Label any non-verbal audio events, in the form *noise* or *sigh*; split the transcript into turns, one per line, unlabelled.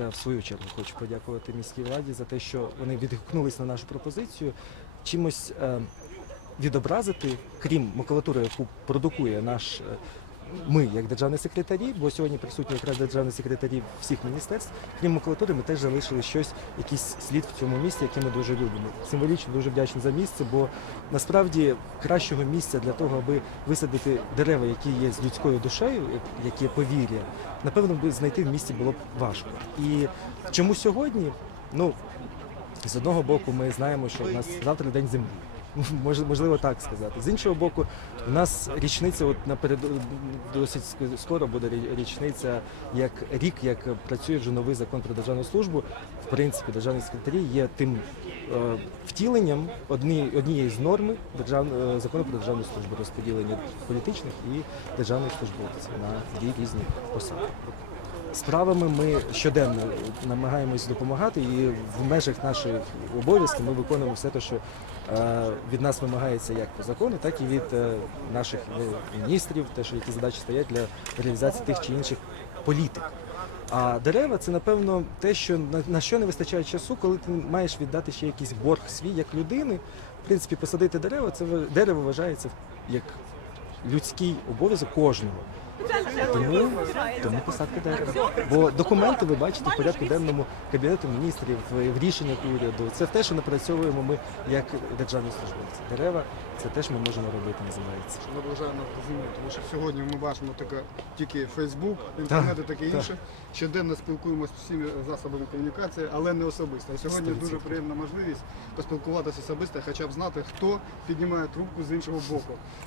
я в свою чергу хочу подякувати міській владі за те, що вони відгукнулись на нашу пропозицію. Чимось е, відобразити, крім макулатури, яку продукує наш. Ми, як державні секретарі, бо сьогодні присутні якраз державні секретарі всіх міністерств, крім макулатури, ми теж залишили щось, якийсь слід в цьому місті, який ми дуже любимо. Символічно дуже вдячні за місце, бо насправді кращого місця для того, аби висадити дерева, які є з людською душею, які повір'я, напевно, би знайти в місті було б важко. І чому сьогодні? Ну, з одного боку, ми знаємо, що у нас завтра день землі. *laughs* Мож- Можливо, так сказати. З іншого боку, у нас річниця, от наперед досить ск- скоро буде рі- річниця, як рік, як працює вже новий закон про державну службу. В принципі, державні секретарі є тим е, втіленням одні, однієї з норми держав, е, закону про державну службу, розподілення політичних і державних службовців на дві різні посади. Справами ми щоденно намагаємось допомагати, і в межах наших обов'язків ми виконуємо все те, що е, від нас вимагається як по закону, так і від е, наших е, міністрів, те, що які задачі стоять для реалізації тих чи інших політик. А дерева це напевно те, що на, що не вистачає часу, коли ти маєш віддати ще якийсь борг свій як людини. В принципі, посадити дерева це дерево вважається як людський обов'язок кожного. Тому, тому посадка дерева. Бо документи ви бачите в порядку денному кабінету міністрів, в рішеннях уряду. Це те, що напрацьовуємо ми як державні службовці. Дерева це теж ми можемо робити, називається.
наближаємо до тому що сьогодні ми бачимо таке тільки Фейсбук, інтернет і таке
так.
інше. Щоденно спілкуємося з всіма засобами комунікації, але не особисто. А сьогодні дуже
100%.
приємна можливість поспілкуватися особисто, хоча б знати, хто піднімає трубку з іншого боку.